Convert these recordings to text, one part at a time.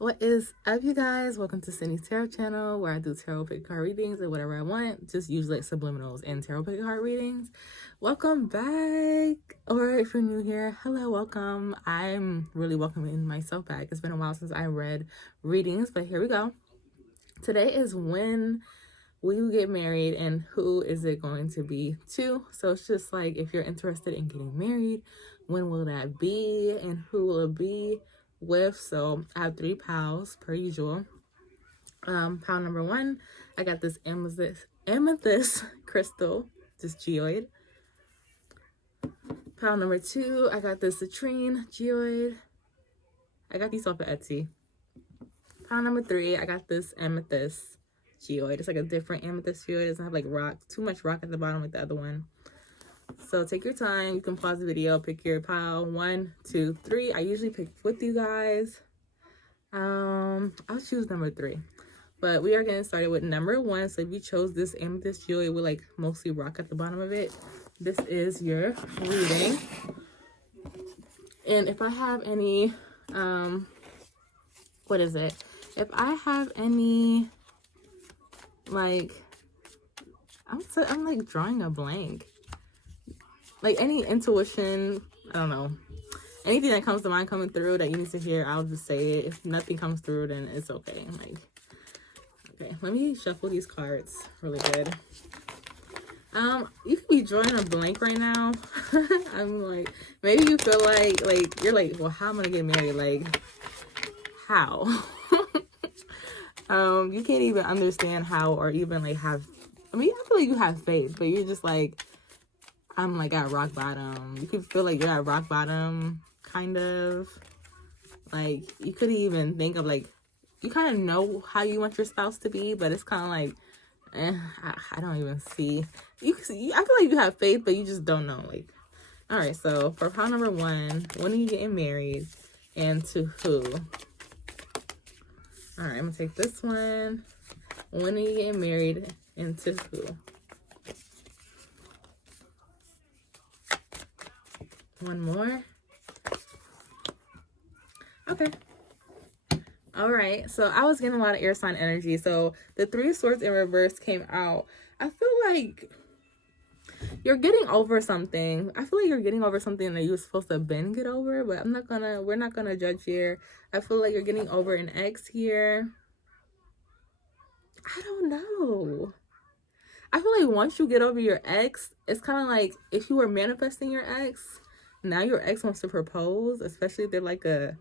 What is up, you guys? Welcome to Cindy's Tarot channel, where I do tarot pick card readings and whatever I want, just usually like subliminals and tarot pick card readings. Welcome back, or if you're new here, hello, welcome. I'm really welcoming myself back. It's been a while since I read readings, but here we go. Today is when will you get married and who is it going to be to? So it's just like, if you're interested in getting married, when will that be and who will it be with? So I have 3 piles per usual. Pile number 1, I got this amethyst crystal, this geoid. Pile number 2, I got this citrine geoid. I got these off of Etsy. Pile number 3, I got this amethyst geoid. It's like a different amethyst geoid. It doesn't have like too much rock at the bottom like the other one. So take your time. You can pause the video, pick your pile 1, 2, 3. I usually pick with you guys. I'll choose number 3. But we are getting started with number 1. So if you chose this amethyst geoid with like mostly rock at the bottom of it, this is your reading. And if I have any, what is it? If I have any, like, I'm like drawing a blank. Like any intuition, I don't know. Anything that comes to mind coming through that you need to hear, I'll just say it. If nothing comes through, then it's okay. Like, okay, let me shuffle these cards really good. You could be drawing a blank right now. I'm like, maybe you feel like you're like, well, how am I gonna get married? Like, how? You can't even understand how, or even like have. I mean, I feel like you have faith, but you're just like, I'm like at rock bottom. You could feel like you're at rock bottom, kind of. Like, you couldn't even think of like, you kind of know how you want your spouse to be, but it's kind of like, I don't even see. I feel like you have faith, but you just don't know. Like, all right, so for pile number 1, when are you getting married and to who? All right, I'm gonna take this one. When are you getting married and to who? One more. Okay. All right. So I was getting a lot of air sign energy. So the 3 of Swords in reverse came out. I feel like you're getting over something. I feel like you're getting over something that you were supposed to have been get over, but we're not gonna judge here. I feel like you're getting over an ex here. I don't know. I feel like once you get over your ex, it's kind of like if you were manifesting your ex, now your ex wants to propose, especially if they're like a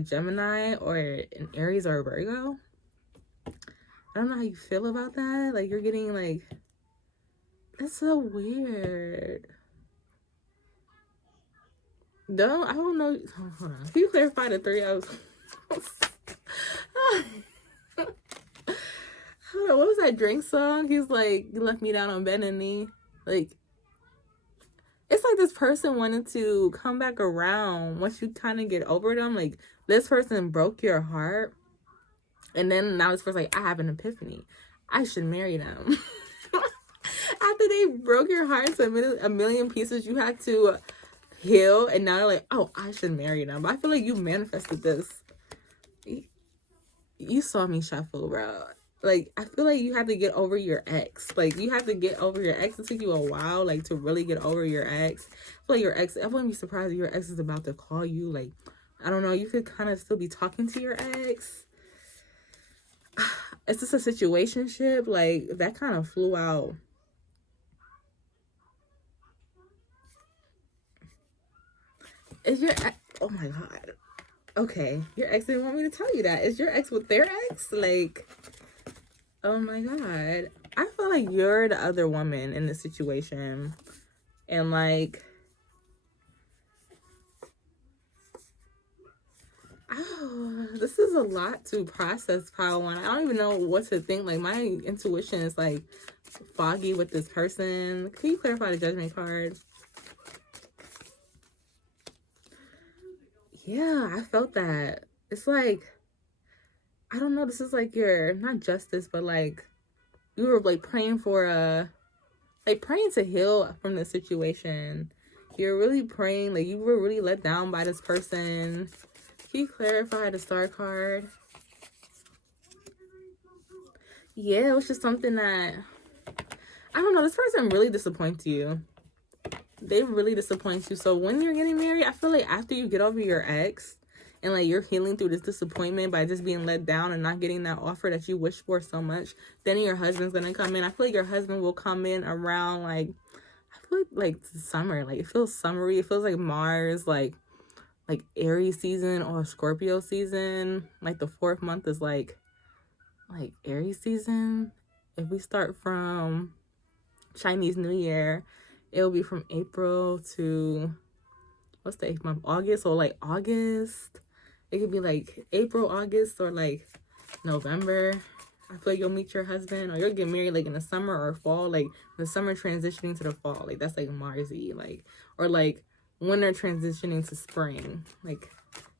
Gemini or an Aries or a Virgo. I don't know how you feel about that. Like, you're getting like, that's so weird. No, I don't know. Hold on. Can you clarify the 3? I was hold on, what was that Drink song? He's like, you left me down on bended knee. Like, it's like this person wanted to come back around once you kind of get over them. Like, this person broke your heart. And then now this person's like, I have an epiphany. I should marry them. After they broke your heart to a million pieces, you had to heal. And now they're like, oh, I should marry them. But I feel like you manifested this. You saw me shuffle, bro. Like, I feel like you have to get over your ex. Like, you have to get over your ex. It took you a while, like, to really get over your ex. I feel like your ex, I wouldn't be surprised if your ex is about to call you. Like, I don't know. You could kind of still be talking to your ex. It's just a situationship. Like, that kind of flew out. Is your ex, oh my God. Okay. Your ex didn't want me to tell you that. Is your ex with their ex? Like, oh my God. I feel like you're the other woman in this situation. And like, oh, this is a lot to process, pile 1. I don't even know what to think. Like, my intuition is like foggy with this person. Can you clarify the Judgment card? Yeah, I felt that. It's like, I don't know, this is like your, not justice, but like, you were like praying for like praying to heal from the situation. You're really praying, like you were really let down by this person. Can you clarify the star card? Yeah, it was just something that, I don't know, this person really disappoints you. They really disappoint you. So when you're getting married, I feel like after you get over your ex and like you're healing through this disappointment by just being let down and not getting that offer that you wish for so much, then your husband's gonna come in. I feel like your husband will come in around like, I feel like summer. Like it feels summery. It feels like Mars, like Aries season or Scorpio season. Like the 4th month is like Aries season. If we start from Chinese New Year, it'll be from April to, what's the 8th month? August. So like August. It could be like April, August, or like November. I feel like you'll meet your husband, or you'll get married like in the summer or fall, like the summer transitioning to the fall. Like that's like Marsy, like, or like winter transitioning to spring. Like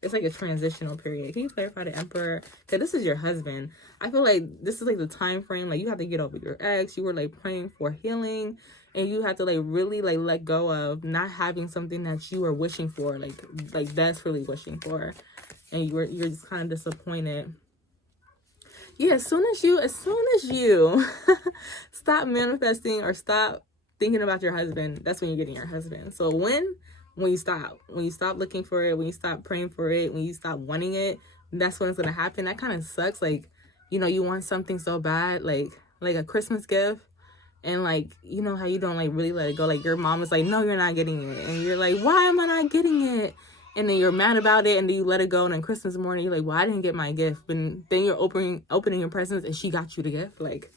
it's like a transitional period. Can you clarify the Emperor? Because this is your husband. I feel like this is like the time frame. Like you have to get over your ex. You were like praying for healing. And you have to like really like let go of not having something that you were wishing for. Like desperately wishing for. And you're just kind of disappointed. Yeah, as soon as you stop manifesting or stop thinking about your husband, that's when you're getting your husband. So when you stop looking for it, when you stop praying for it, when you stop wanting it, that's when it's gonna happen. That kind of sucks. Like, you know, you want something so bad, like a Christmas gift, and like, you know how you don't like really let it go. Like your mom is like, no, you're not getting it, and you're like, why am I not getting it? And then you're mad about it, and then you let it go, and then Christmas morning you're like, well, I didn't get my gift. And then you're opening your presents, and she got you the gift. Like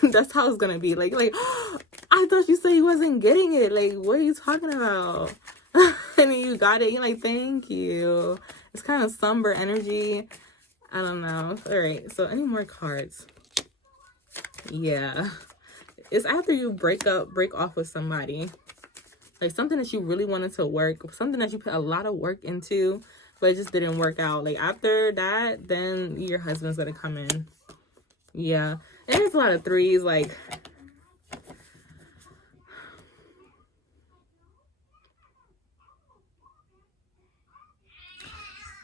that's how it's gonna be. Like I thought you said you wasn't getting it. Like, what are you talking about? And then you got it. You're like, thank you. It's kind of somber energy. I don't know. All right. So any more cards? Yeah. It's after you break off with somebody. Like something that you really wanted to work, something that you put a lot of work into, but it just didn't work out. Like after that, then your husband's gonna come in. Yeah. And there's a lot of 3s, like,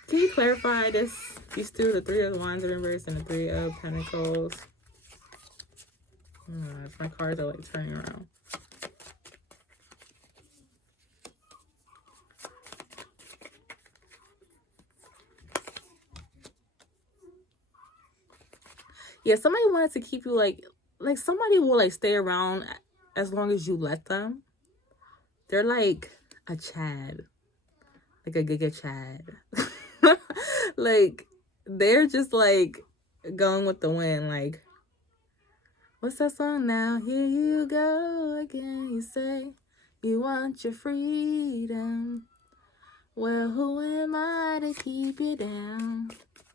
can you clarify these 2, the 3 of Wands, the Reverse, and the 3 of Pentacles? Oh my gosh, my cards are like turning around. Yeah, somebody wanted to keep you like somebody will like stay around as long as you let them. They're like a Chad, like a Giga Chad. Like they're just like going with the wind. Like, what's that song now? Here you go again. You say you want your freedom. Well, who am I to keep you down?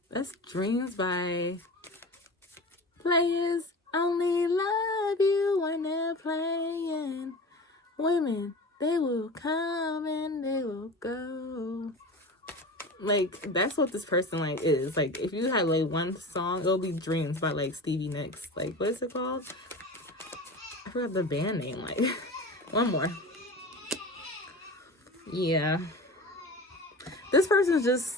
That's Dreams by Players. Only love you when they're playing. Women, they will come and they will go. Like, that's what this person like is. Like, if you had like one song, it'll be Dreams by like Stevie Nicks. Like, what is it called? I forgot the band name. Like, one more. Yeah. This person's just,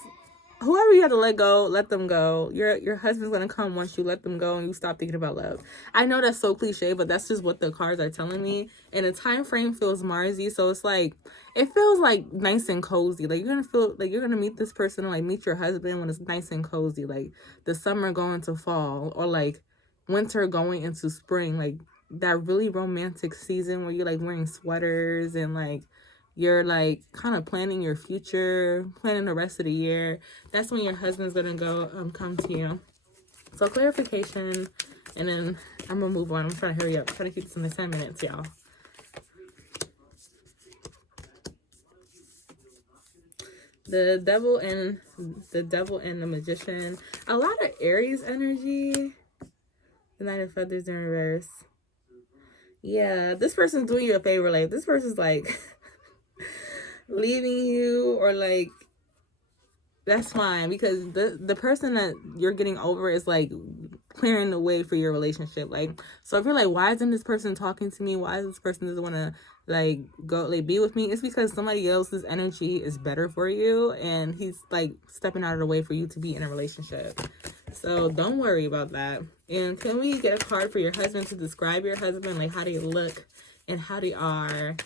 whoever you have to let go, let them go. Your husband's gonna come once you let them go and you stop thinking about love. I know that's so cliche, but that's just what the cards are telling me. And the time frame feels Marsy, so it's like, it feels like nice and cozy. Like you're gonna feel like you're gonna meet this person or like meet your husband when it's nice and cozy, like the summer going to fall, or like winter going into spring, like that really romantic season where you're like wearing sweaters and like you're like kind of planning your future, planning the rest of the year. That's when your husband's gonna go come to you. So clarification, and then I'm gonna move on. I'm trying to hurry up. I'm trying to keep this in 10 minutes, y'all. The devil and the Magician. A lot of Aries energy. The Knight of Feathers in reverse. Yeah, this person's doing you a favor. Like this person's like leaving you, or like that's fine, because the person that you're getting over is like clearing the way for your relationship. Like, so if you're like, why isn't this person talking to me? Why is this person doesn't want to like go like be with me? It's because somebody else's energy is better for you, and he's like stepping out of the way for you to be in a relationship. So don't worry about that. And can we get a card for your husband to describe your husband, like how they look and how they are?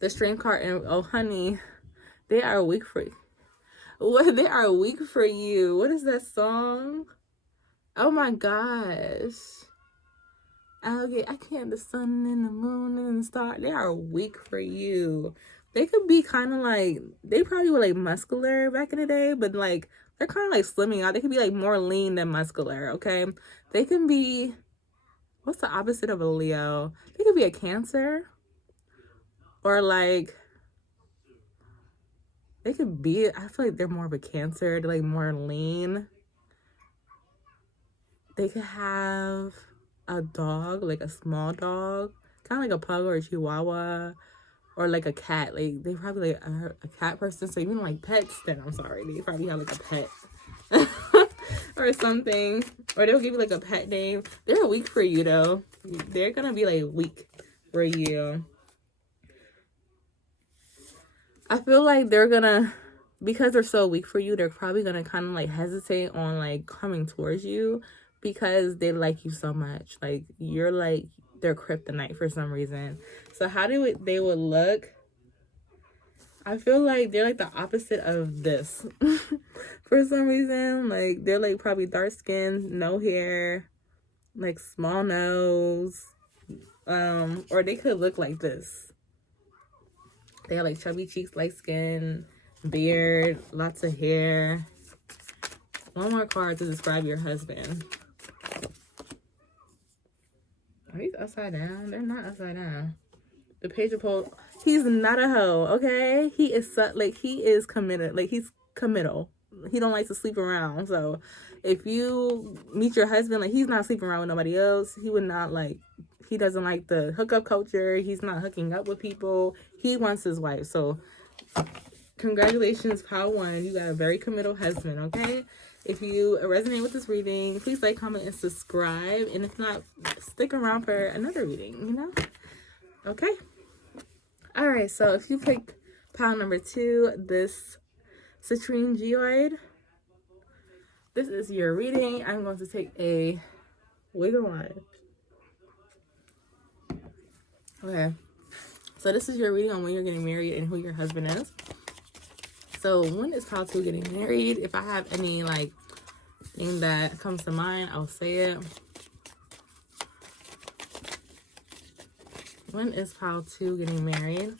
The Strength card, and oh honey, they are weak for you. What? They are weak for you. What is that song? Oh my gosh. I can't, the sun and the moon and the star. They are weak for you. They could be kind of like, they probably were like muscular back in the day, but like they're kind of like slimming out. They could be like more lean than muscular, okay? They can be, what's the opposite of a Leo? They could be a Cancer, or like, they could be, I feel like they're more of a Cancer. They're like more lean. They could have a dog, like a small dog, kind of like a pug or a chihuahua, or like a cat. Like, they probably like a cat person. So even like pets, then I'm sorry, they probably have like a pet or something, or they'll give you like a pet name. They're weak for you though. They're gonna be like weak for you. I feel like they're gonna, because they're so weak for you, they're probably gonna kind of like hesitate on like coming towards you, because they like you so much. Like, you're like their kryptonite for some reason. So how they would look, I feel like they're like the opposite of this for some reason. Like, they're like probably dark skin, no hair, like small nose, or they could look like this. They have like chubby cheeks, light skin, beard, lots of hair. One more card to describe your husband. Are these upside down? They're not upside down. The Page of Pentacles. He's not a hoe, okay? He is like, he is committed. Like, he's committal. He don't like to sleep around. So if you meet your husband, like, he's not sleeping around with nobody else. He would not like, he doesn't like the hookup culture. He's not hooking up with people. He wants his wife. So congratulations, pile one. You got a very committal husband, okay? If you resonate with this reading, please like, comment, and subscribe. And if not, stick around for another reading, you know? Okay? All right, so if you picked pile number 2, this citrine geoid, this is your reading. I'm going to take a wiggle line. Okay, so this is your reading on when you're getting married and who your husband is. So when is pile 2 getting married? If I have any like thing that comes to mind, I'll say it. When is pile 2 getting married?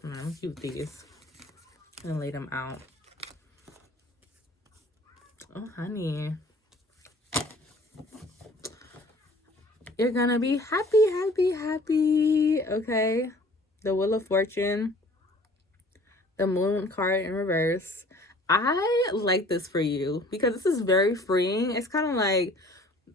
Come on, let's do these and lay them out. Oh, honey. You're gonna be happy, happy, happy. Okay. The Wheel of Fortune. The Moon card in reverse. I like this for you because this is very freeing. It's kind of like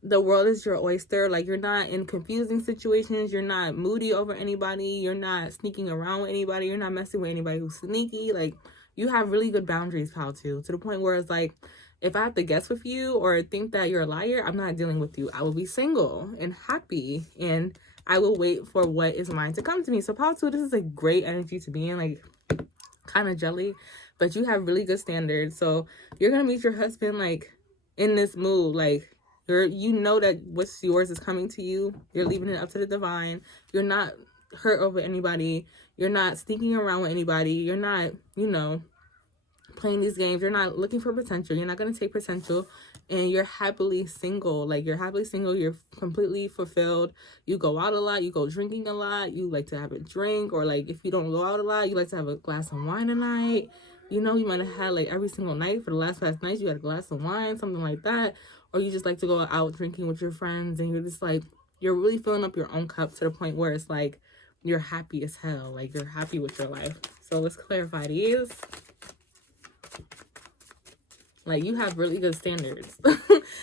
the world is your oyster. Like, you're not in confusing situations. You're not moody over anybody. You're not sneaking around with anybody. You're not messing with anybody who's sneaky. Like, you have really good boundaries, pal, too. To the point where it's like, if I have to guess with you or think that you're a liar, I'm not dealing with you. I will be single and happy, and I will wait for what is mine to come to me. So, pal, too, this is a great energy to be in. Like, kind of jelly, but you have really good standards. So you're gonna meet your husband like in this mood, like you know that what's yours is coming to you. You're leaving it up to the divine. You're not hurt over anybody. You're not sneaking around with anybody. You're not, you know, playing these games. You're not looking for potential. You're not gonna take potential, and you're happily single. Like, you're happily single. You're completely fulfilled. You go out a lot. You go drinking a lot. You like to have a drink, or like if you don't go out a lot, you like to have a glass of wine a night. You know, you might have had like every single night for the last past nights you had a glass of wine, something like that. Or you just like to go out drinking with your friends, and you're just like, you're really filling up your own cup to the point where it's like you're happy as hell. Like, you're happy with your life. So let's clarify these. Like, you have really good standards.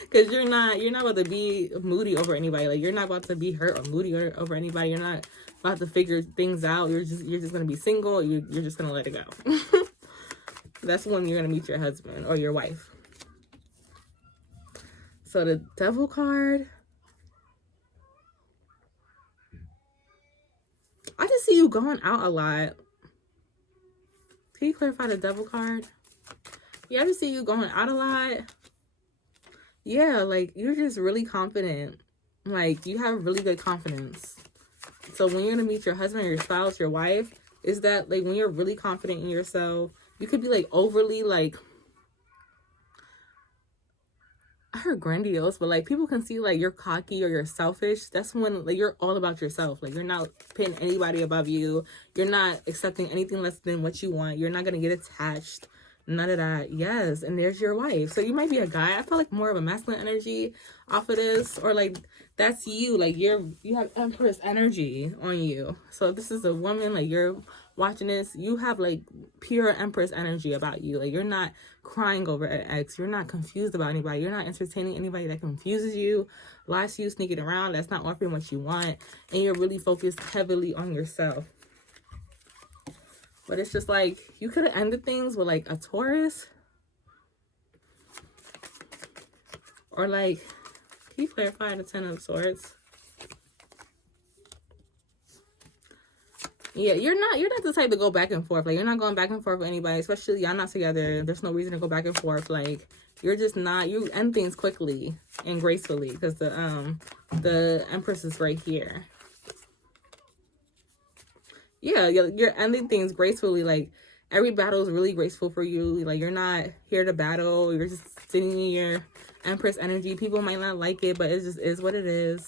Because you're not about to be moody over anybody. Like, you're not about to be hurt or moody over anybody. You're not about to figure things out. You're just gonna be single. You're just gonna let it go. That's when you're gonna meet your husband or your wife. So the Devil card, I just see you going out a lot. Can you clarify the Devil card? Yeah, I just see you going out a lot. Yeah, like, you're just really confident. Like, you have really good confidence. So when you're gonna meet your husband or your spouse, your wife, is that, like, when you're really confident in yourself, you could be, like, overly, like, I heard grandiose, but, like, people can see, like, you're cocky or you're selfish. That's when, like, you're all about yourself. Like, you're not putting anybody above you. You're not accepting anything less than what you want. You're not gonna get attached. None of that. Yes. And there's your wife. So you might be a guy. I feel like more of a masculine energy off of this, or like that's you. Like you have Empress energy on you. So if this is a woman, like you're watching this, you have like pure Empress energy about you. Like you're not crying over an ex. You're not confused about anybody. You're not entertaining anybody that confuses you, lies to you, sneaking around, that's not offering what you want. And you're really focused heavily on yourself. But it's just like, you could have ended things with like a Taurus. Or like, can you clarify the Ten of Swords? Yeah, you're not the type to go back and forth. Like, you're not going back and forth with anybody, especially y'all not together. There's no reason to go back and forth. Like, you're just not, you end things quickly and gracefully because the Empress is right here. Yeah, you're ending things gracefully. Like, every battle is really graceful for you. Like, you're not here to battle. You're just sitting in your Empress energy. People might not like it, but it just is what it is.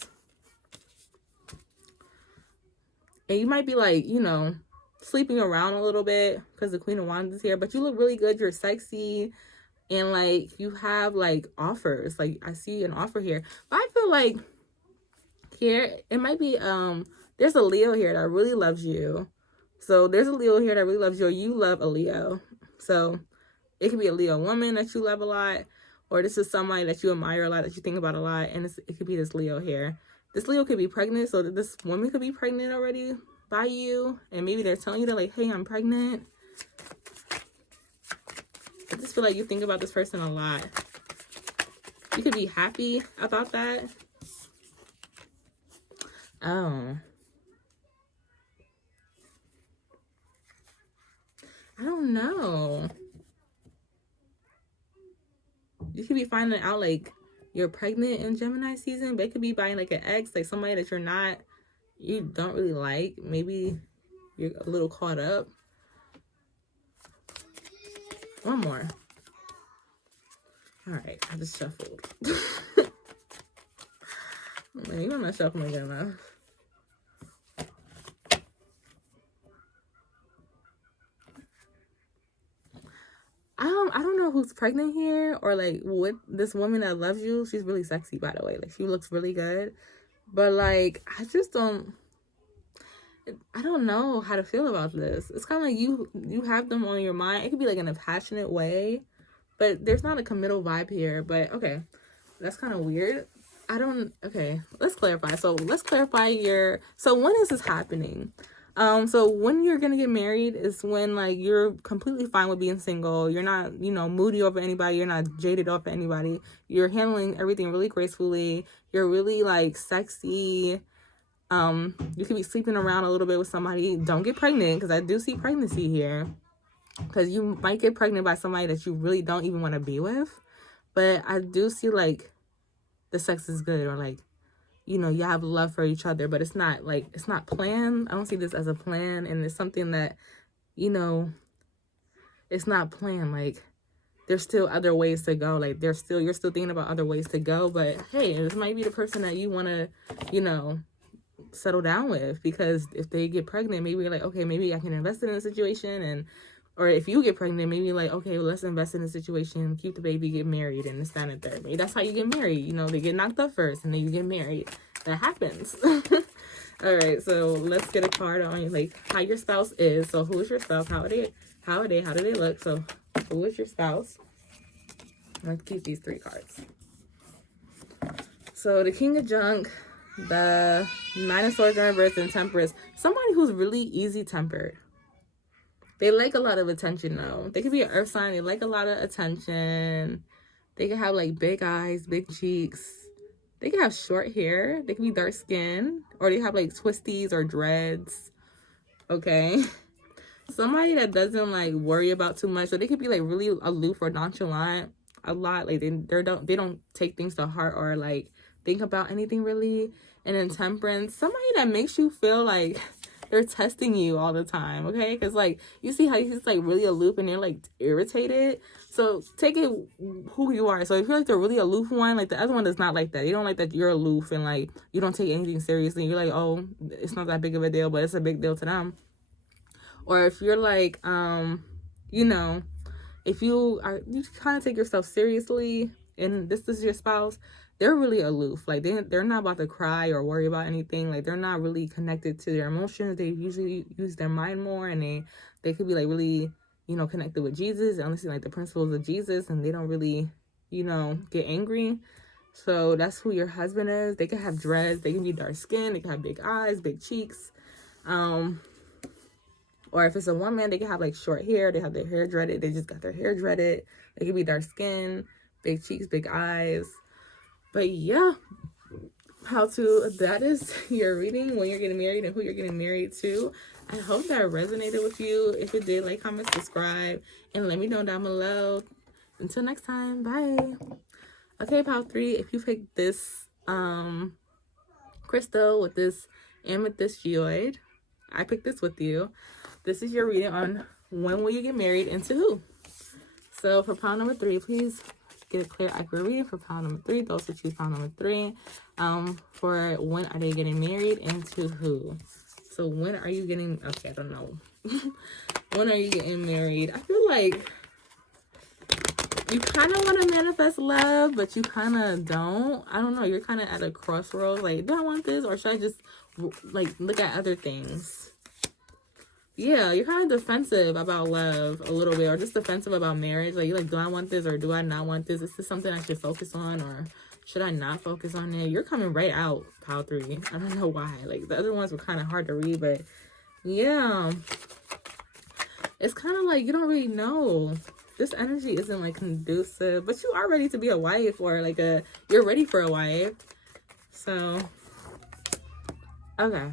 And you might be like, you know, sleeping around a little bit because the Queen of Wands is here. But you look really good. You're sexy. And, like, you have, like, offers. Like, I see an offer here. But I feel like here, it might be, there's a Leo here that really loves you. So there's a Leo here that really loves you, or you love a Leo. So it could be a Leo woman that you love a lot, or this is somebody that you admire a lot, that you think about a lot, and it could be this Leo here. This Leo could be pregnant, so this woman could be pregnant already by you, and maybe they're telling you that, like, hey, I'm pregnant. I just feel like you think about this person a lot. You could be happy about that. Oh. I don't know. You could be finding out, like, you're pregnant in Gemini season, but it could be by, like, an ex, like, somebody that you don't really like. Maybe you're a little caught up. One more. All right, I just shuffled. Maybe I'm not shuffling good enough. I don't know who's pregnant here, or like with this woman that loves you. She's really sexy, by the way. Like, she looks really good. But like, I don't know how to feel about this. It's kind of like you have them on your mind. It could be like in a passionate way, but there's not a committal vibe here. But okay, that's kind of weird. Okay, let's clarify. So let's clarify so when is this happening? So when you're gonna get married is when, like, you're completely fine with being single. You're not, you know, moody over anybody. You're not jaded off anybody. You're handling everything really gracefully. You're really, like, sexy. You could be sleeping around a little bit with somebody. Don't get pregnant, because I do see pregnancy here. Because you might get pregnant by somebody that you really don't even want to be with. But I do see, like, the sex is good, or, like, you know, you have love for each other, but it's not planned. I don't see this as a plan, and it's something that, you know, it's not planned. Like, there's still other ways to go. Like, you're still thinking about other ways to go, but hey, this might be the person that you want to, you know, settle down with, because if they get pregnant, maybe you're like, okay, maybe I can invest in a situation, or if you get pregnant, maybe you're like, okay, well, let's invest in a situation, keep the baby, get married, and this, that, and the third. Maybe that's how you get married. You know, they get knocked up first, and then you get married. That happens. All right, so let's get a card on, like, how your spouse is. So who is your spouse? How do they look? So who is your spouse? Let's keep these 3 cards. So the King of Junk, the Nine of Swords in reverse, and Temperance. Somebody who's really easy tempered. They like a lot of attention though. They could be an earth sign. They like a lot of attention. They can have like big eyes, big cheeks. They can have short hair. They can be dark skin. Or they have like twisties or dreads. Okay. Somebody that doesn't like worry about too much. So they could be like really aloof or nonchalant a lot. Like they don't take things to heart or like think about anything really. And then Temperance, somebody that makes you feel like they're testing you all the time, okay? Because like you see how he's like really aloof and they're like irritated. So take it who you are. So if you're like the really aloof one, like the other one is not like that. They don't like that you're aloof and like you don't take anything seriously. You're like, oh, it's not that big of a deal, but it's a big deal to them. Or if you're like, you know, if you kind of take yourself seriously and this is your spouse, they're really aloof. Like they're not about to cry or worry about anything. Like they're not really connected to their emotions. They usually use their mind more, and they could be like really, you know, connected with Jesus and understand like the principles of Jesus, and they don't really, you know, get angry. So that's who your husband is. They can have dreads. They can be dark skinned. They can have big eyes, big cheeks. Or if it's a woman, they can have like short hair. They have their hair dreaded. They just got their hair dreaded. They can be dark skin, big cheeks, big eyes. But yeah, that is your reading when you're getting married and who you're getting married to. I hope that resonated with you. If it did, like, comment, subscribe, and let me know down below. Until next time, bye. Okay, pile 3, if you picked this crystal with this amethyst geoid, I picked this with you. This is your reading on when will you get married and to who. So for pile number 3, please get a clear, accurate reading for pile number 3. Those who choose pile number 3. For when are they getting married and to who. So when are you getting, okay, I don't know. When are you getting married? I feel like you kind of want to manifest love, but you kind of don't. I don't know. You're kind of at a crossroads. Like, do I want this, or should I just like look at other things? Yeah, you're kind of defensive about love a little bit, or just defensive about marriage. Like, you're like, do I want this, or do I not want this? Is this something I should focus on, or should I not focus on it? You're coming right out, pile 3. I don't know why. Like, the other ones were kind of hard to read, but yeah. It's kind of like you don't really know. This energy isn't like conducive, but you are ready to be a wife, or like you're ready for a wife. So, okay.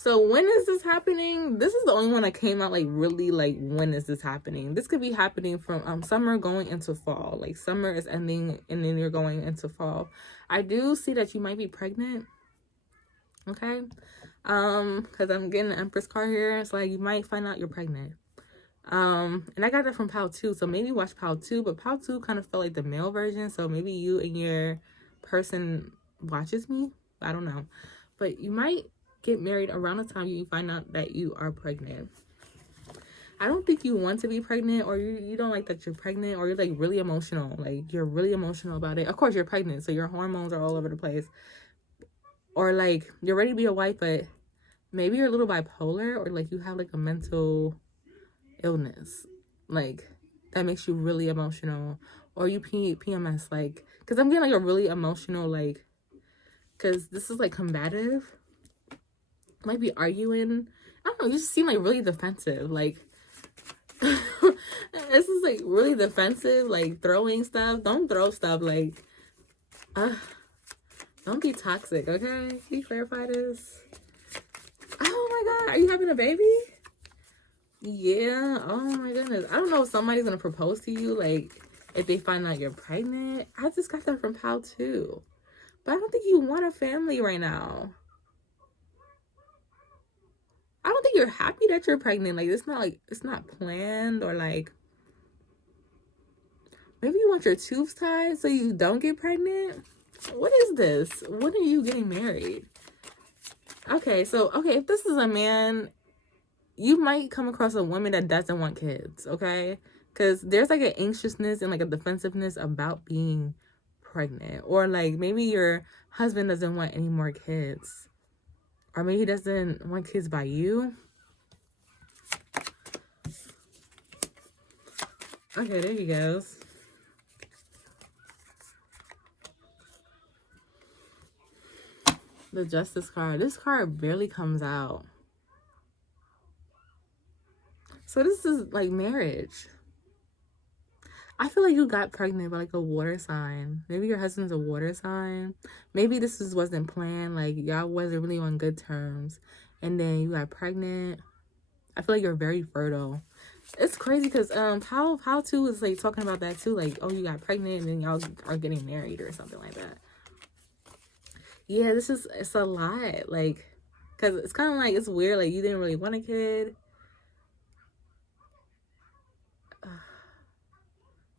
So when is this happening? This is the only one that came out like really like when is this happening? This could be happening from summer going into fall. Like summer is ending and then you're going into fall. I do see that you might be pregnant. Okay. Because I'm getting the Empress card here. It's like you might find out you're pregnant. And I got that from pile 2. So maybe watch pile 2, but pile 2 kind of felt like the male version. So maybe you and your person watches me. I don't know. But you might get married around the time you find out that you are pregnant. I don't think you want to be pregnant, or you don't like that you're pregnant, or you're like really emotional. Like you're really emotional about it. Of course you're pregnant, so your hormones are all over the place. Or like you're ready to be a wife, but maybe you're a little bipolar, or like you have like a mental illness like that makes you really emotional, or you PMS, like, because I'm getting like a really emotional, like, because this is like combative, might be arguing. I don't know, you just seem like really defensive, like this is like really defensive, like throwing stuff. Don't throw stuff, like don't be toxic, okay? Can you clarify this? Oh my god, are you having a baby? Yeah, oh my goodness. I don't know if somebody's gonna propose to you, like if they find out you're pregnant. I just got that from pal 2, but I don't think you want a family right now. I don't think you're happy that you're pregnant. Like it's not planned, or like maybe you want your tubes tied so you don't get pregnant. What is this? When are you getting married? Okay, so if this is a man, you might come across a woman that doesn't want kids, okay? Because there's like an anxiousness and like a defensiveness about being pregnant. Or like maybe your husband doesn't want any more kids. Or maybe he doesn't want kids by you. Okay, there he goes. The Justice card. This card barely comes out. So this is like marriage. I feel like you got pregnant by like a water sign. Maybe your husband's a water sign. Maybe this wasn't planned. Like y'all wasn't really on good terms. And then you got pregnant. I feel like you're very fertile. It's crazy because how too is like talking about that too. Like, oh, you got pregnant and then y'all are getting married or something like that. Yeah, it's a lot. Like, because it's kind of like, it's weird. Like, you didn't really want a kid.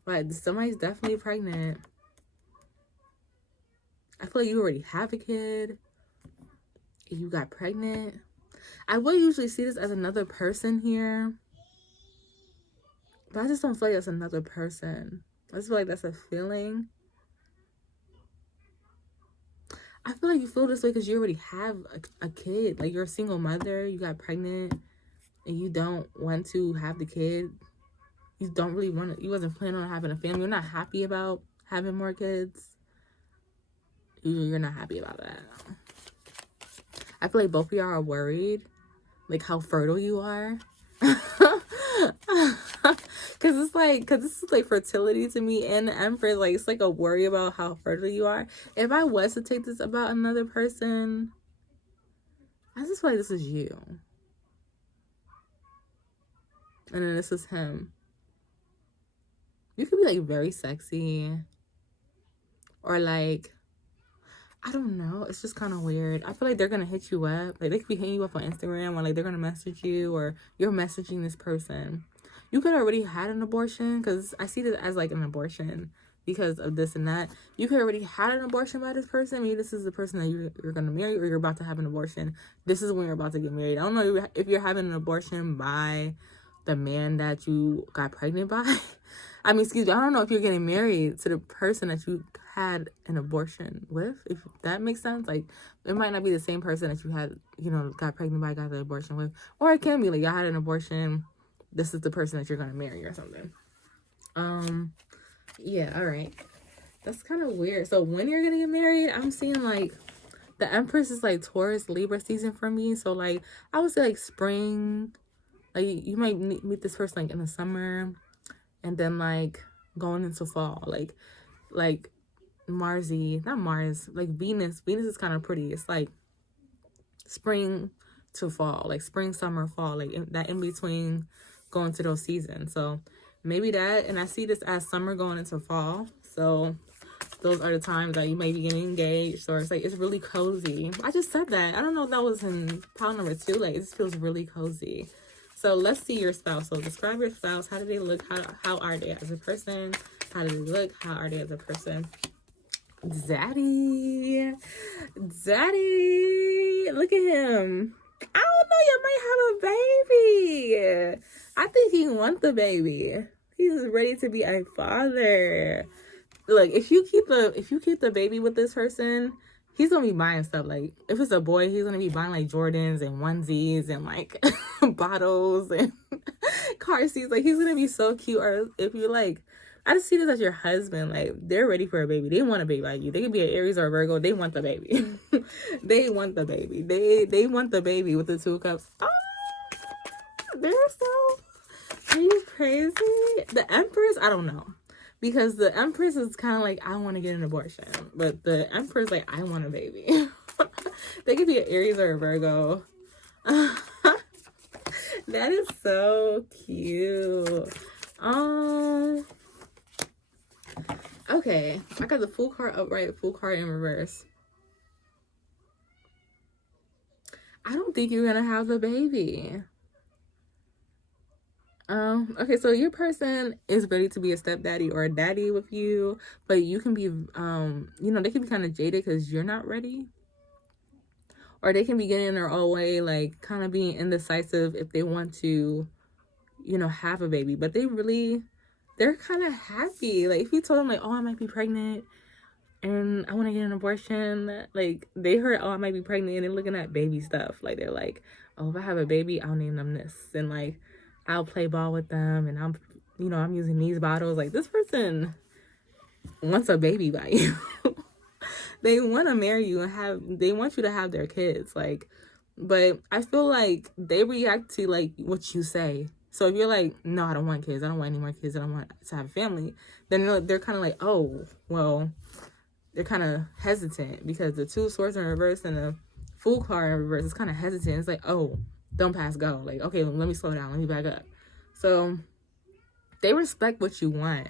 But somebody's definitely pregnant. I feel like you already have a kid. You got pregnant. I would usually see this as another person here. But I just don't feel like it's another person. I just feel like that's a feeling. I feel like you feel this way because you already have a kid. Like, you're a single mother. You got pregnant. And you don't want to have the kid. You don't really want to. You wasn't planning on having a family. You're not happy about having more kids. You're not happy about that. I feel like both of y'all are worried. Like, how fertile you are. Because this is like fertility to me, and the Empress, like, it's like a worry about how fertile you are. If I was to take this about another person, I just feel like this is you, and then this is him. You could be like very sexy, or like, I don't know, it's just kind of weird. I feel like they're gonna hit you up, like they could be hitting you up on Instagram, or like they're gonna message you, or you're messaging this person. You could already had an abortion, because I see this as like an abortion because of this and that. You could already had an abortion by this person. Maybe this is the person that you're going to marry, or you're about to have an abortion. This is when you're about to get married. I don't know if you're having an abortion by the man that you got pregnant by. I mean, excuse me, I don't know if you're getting married to the person that you had an abortion with, if that makes sense. Like, it might not be the same person that you had, got pregnant by, got the abortion with. Or it can be like, y'all had an abortion, this is the person that you're gonna marry or something. Yeah, all right, that's kind of weird. So when you're gonna get married, I'm seeing like the Empress is like Taurus Libra season for me. So like I would say like spring, like you might meet this person like in the summer, and then like going into fall, like Marsy, not Mars, like Venus is kind of pretty. It's like spring to fall, like spring, summer, fall, like that in between, going to those seasons. So maybe that, and I see this as summer going into fall. So those are the times that you may be getting engaged, or it's like it's really cozy. I just said that. I don't know if that was in pile number 2. Like, it just feels really cozy. So let's see your spouse. So describe your spouse. How do they look? How are they as a person? How do they look? How are they as a person? Daddy, look at him. I don't know, you might have a baby. I think he wants the baby. He's ready to be a father. Look, if you keep the baby with this person, he's gonna be buying stuff. Like, if it's a boy, he's gonna be buying like Jordans and onesies and like bottles and car seats. Like, he's gonna be so cute. Or if you like, I just see this as your husband. Like, they're ready for a baby. They want a baby like you. They could be an Aries or a Virgo. They want the baby. They want the baby. They want the baby with the 2 cups. Oh, they're so... Are you crazy? The Empress, I don't know. Because the Empress is kind of like, I want to get an abortion. But the Empress, like, I want a baby. They could be an Aries or a Virgo. That is so cute. Okay, I got the Fool card upright, Fool card in reverse. I don't think you're gonna have the baby. Okay, so your person is ready to be a stepdaddy or a daddy with you, but you can be, they can be kind of jaded because you're not ready. Or they can be getting in their own way, like kind of being indecisive if they want to, have a baby. But they're kind of happy. Like, if you told them like, oh, I might be pregnant and I want to get an abortion, like, they heard, oh, I might be pregnant, and they're looking at baby stuff. Like, they're like, oh, if I have a baby, I'll name them this, and like, I'll play ball with them, and I'm using these bottles. Like, this person wants a baby by you. They want to marry you and they want you to have their kids. Like, but I feel like they react to like what you say. So if you're like, no, I don't want kids. I don't want any more kids. I don't want to have a family. Then they're kind of like, oh, well, they're kind of hesitant because the 2 swords in reverse and the Fool card in reverse is kind of hesitant. It's like, oh, don't pass go. Like, okay, let me slow down. Let me back up. So they respect what you want,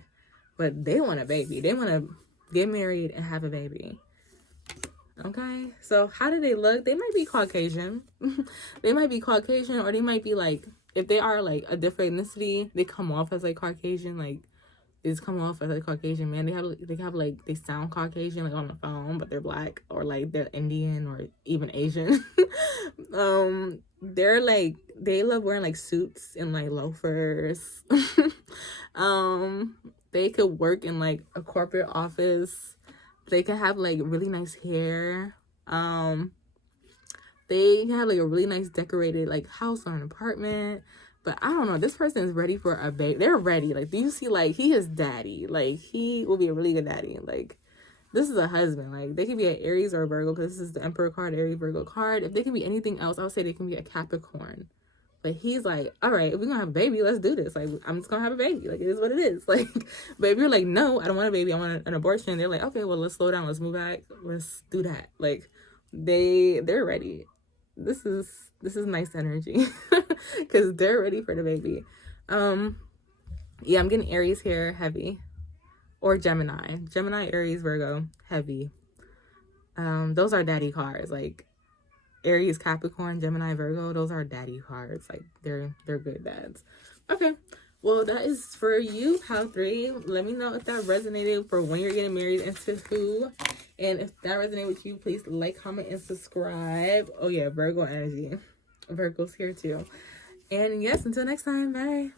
but they want a baby. They want to get married and have a baby. Okay, so how do they look? They might be Caucasian. They might be Caucasian, or they might be like, if they are like a different ethnicity, they come off as like Caucasian. Like, they just come off as a Caucasian man. They sound Caucasian like on the phone, but they're black, or like they're Indian or even Asian. They're like, they love wearing like suits and like loafers. They could work in like a corporate office. They can have like really nice hair. They can have like a really nice decorated like house or an apartment. But I don't know, this person is ready for a baby. They're ready. Like, do you see, like, he is daddy. Like, he will be a really good daddy. Like, this is a husband. Like, they can be an Aries or a Virgo, because this is the Emperor card, Aries, Virgo card. If they can be anything else, I would say they can be a Capricorn. But he's like, all right, if we're gonna have a baby, let's do this. Like, I'm just gonna have a baby. Like, it is what it is. Like, but if you're like, no, I don't want a baby, I want an abortion, they're like, okay, well, let's slow down, let's move back, let's do that. Like, they're ready. This is nice energy, because they're ready for the baby. Yeah, I'm getting Aries here, heavy, or Gemini, Aries, Virgo, heavy. Those are daddy cards. Like, Aries, Capricorn, Gemini, Virgo, those are daddy cards. Like, they're good dads. Okay, well, that is for you, pile 3. Let me know if that resonated for when you're getting married and to who. And if that resonated with you, please like, comment, and subscribe. Oh yeah, Virgo energy. Virgo's here too. And yes, until next time, bye.